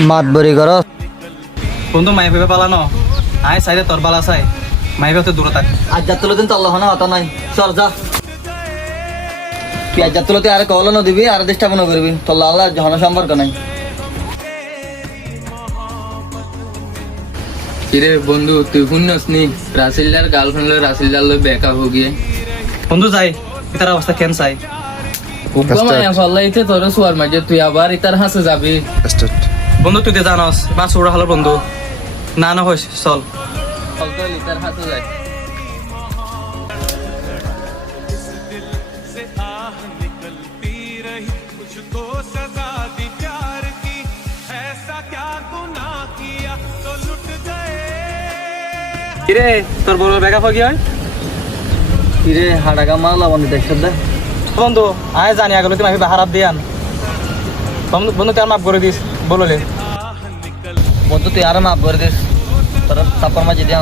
মাত বরি কর বন্ধু মাই ভেবে পালানো আয় সাইডে তোর বালা চাই মাই ভেবে দূরে থাক আজ যাত্রা দিন তাল্লা হনা হতা নাই সর যা তুই আজ যাত্রাতে আর কল না দিবি আর ডিস্টার্ব করবি তোর আল্লাহ জহন সম্পর্ক নাই কিরে বন্ধু তুই শুনস নি রাসেলদার গার্লফ্রেন্ড রাসেলদার লো বেকা হো গিয়ে বন্ধু যাই এটার অবস্থা কেন চাই মায়া ফল্লাইতে তোর সোয়ার মাঝে তুই আবার ইতার হাসে যাবি বন্ধু তুই তো জানস বা চৌড়া হলো বন্ধু না না হইস চল ইতার হাসে যায় কিরে তোর বড় বেকা ফগি হয় কিরে হাড়াগা মালা বন্ধু দেখছ দে বন্ধু আয় জানি আগলে তুমি আমি হারাপ দিয়ান বন্ধু তুই আর মাফ করে দিস বললে বন্ধু তুই আর মাফ করে দিস তোর তারপর মাঝে দিয়া